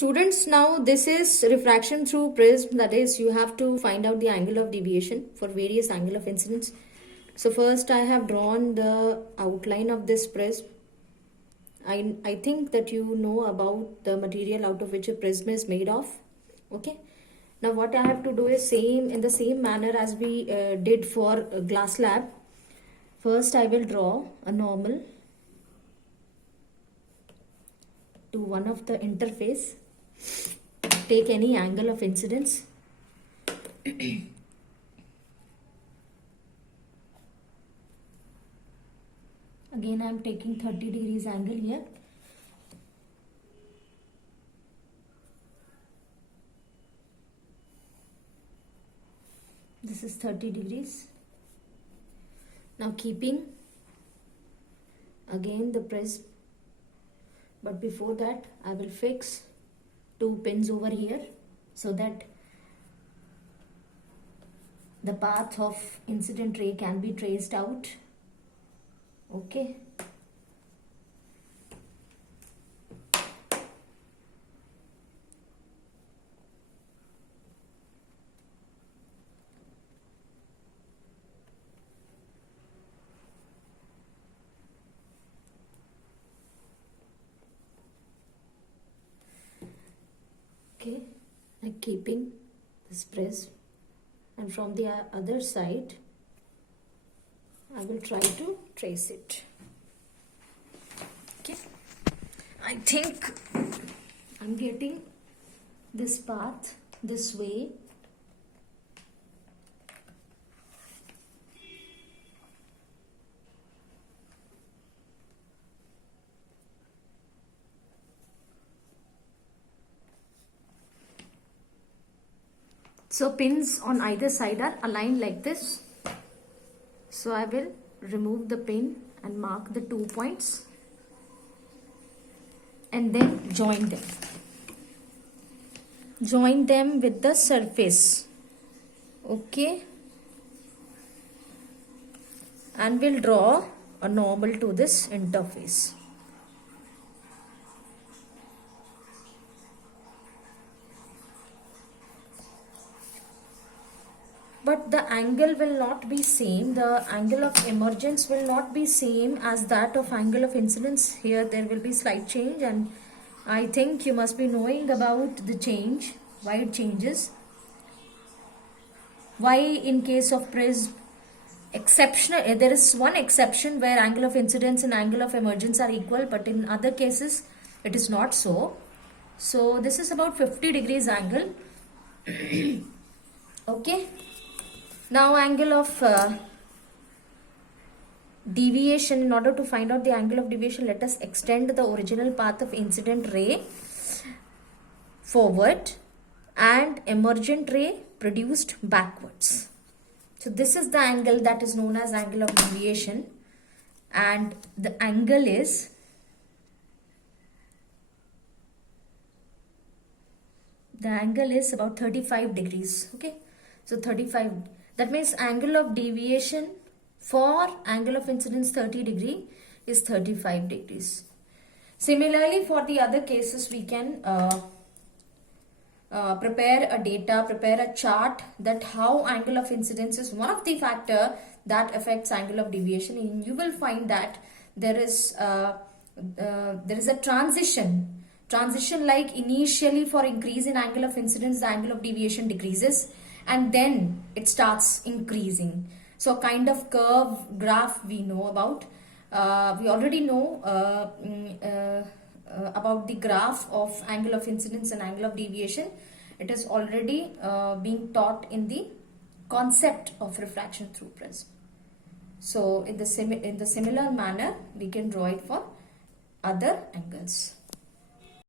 Students, now this is refraction through prism, that is you have to find out the angle of deviation for various angle of incidence. So first I have drawn the outline of this prism. I think that you know about the material out of which a prism is made of. Okay. Now what I have to do is in the same manner as we did for glass slab. First I will draw a normal to one of the interface. Take any angle of incidence. Again I am taking 30 degrees angle here. This is 30 degrees. Now keeping again the prism, but before that I will fix 2 pins over here so that the path of incident ray can be traced out. Okay. Okay, like keeping this prism, and from the other side I will try to trace it. Okay, I think I'm getting this path this way. So pins on either side are aligned like this. So I will remove the pin and mark the 2 points and then join them. Join them with the surface. Okay. And we'll draw a normal to this interface. But the angle will not be same. The angle of emergence will not be same as that of angle of incidence. Here there will be slight change, and I think you must be knowing about the change, why it changes. Why in case of prism exceptional, there is one exception where angle of incidence and angle of emergence are equal, but in other cases it is not so. So this is about 50 degrees angle. Okay. Now angle of deviation, in order to find out the angle of deviation, let us extend the original path of incident ray forward and emergent ray produced backwards. So this is the angle that is known as angle of deviation, and the angle is about 35 degrees. Okay, so 35. That means angle of deviation for angle of incidence 30 degree is 35 degrees. Similarly, for the other cases, we can prepare a chart that how angle of incidence is one of the factor that affects angle of deviation. And you will find that there is a transition like initially for increase in angle of incidence, the angle of deviation decreases, and then it starts increasing. So kind of curve graph we know about. We already know about the graph of angle of incidence and angle of deviation. It is already being taught in the concept of refraction through prism. So in the similar manner we can draw it for other angles.